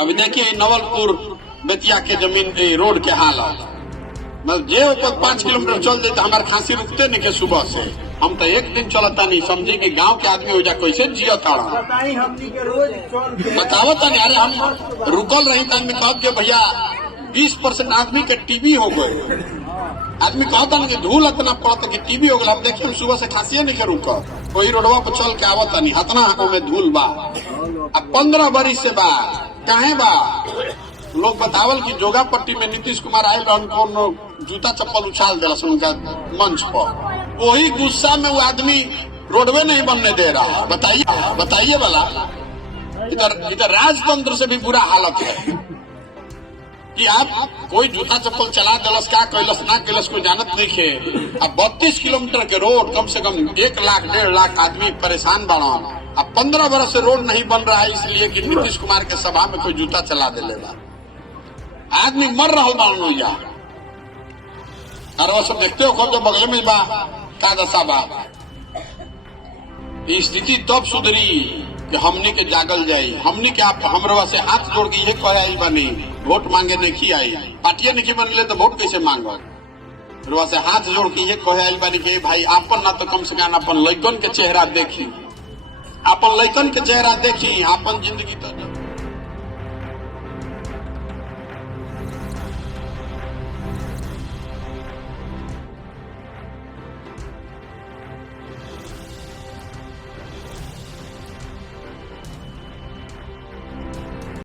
अभी देखिए नवलपुर बेतिया के जमीन रोड के हालत, मतलब जे ऊपर 5 किलोमीटर चल जाए तो हमारे खांसी रुकते नहीं के सुबह से। हम तो एक दिन चलता नहीं, समझे कि गांव के आदमी हो जा कैसे जिया ताड़ा बतावत नहीं। अरे हम रुकल रही तो कह के भैया 20% आदमी के टीबी हो गए। आदमी कहता ना कि धूल इतना पड़ता कि टीबी हो गया। अब देखिए हम सुबह से खांसी नहीं के रुका, कोई रोडवा पर चल के आवता नहीं, हतना में धूल बा। अब 15 बरिस से बा काहे बा लोग बतावल कि जोगा पट्टी में नीतीश कुमार आये कौन जूता चप्पल उछाल दिला उनका मंच पर, वही गुस्सा में वो आदमी रोडवे नहीं बनने दे रहा। बताइए वाला इधर राजतंत्र से भी बुरा हालत है कि आप कोई जूता चप्पल चला दिलस, क्या कैलस ना कैलस कोई जानत नहीं है। अब 32 किलोमीटर के रोड कम से कम 1 लाख 1.5 लाख आदमी परेशान बना। अब 15 बरस से रोड नहीं बन रहा है इसलिए कि नीतीश कुमार के सभा में कोई जूता चला दिलेगा। आदमी मर रहा बाया और वो सब देखते हो जो बगल में बा का दशा बा। स्थिति तब सुधरी कि हमनी के जागल जाये, हमनी के आप हमरवा से हाथ जोड़ के ये कहे आई बनी वोट मांगे नहीं आई, पार्टियां नहीं बनले तो वोट कैसे मांगो। रवा से हाथ जोड़ के ये कहे आई बनी कि भाई आपन ना तो कम से कम अपन लइकन के चेहरा देखी, अपन लइकन के चेहरा देखी, अपन जिंदगी तो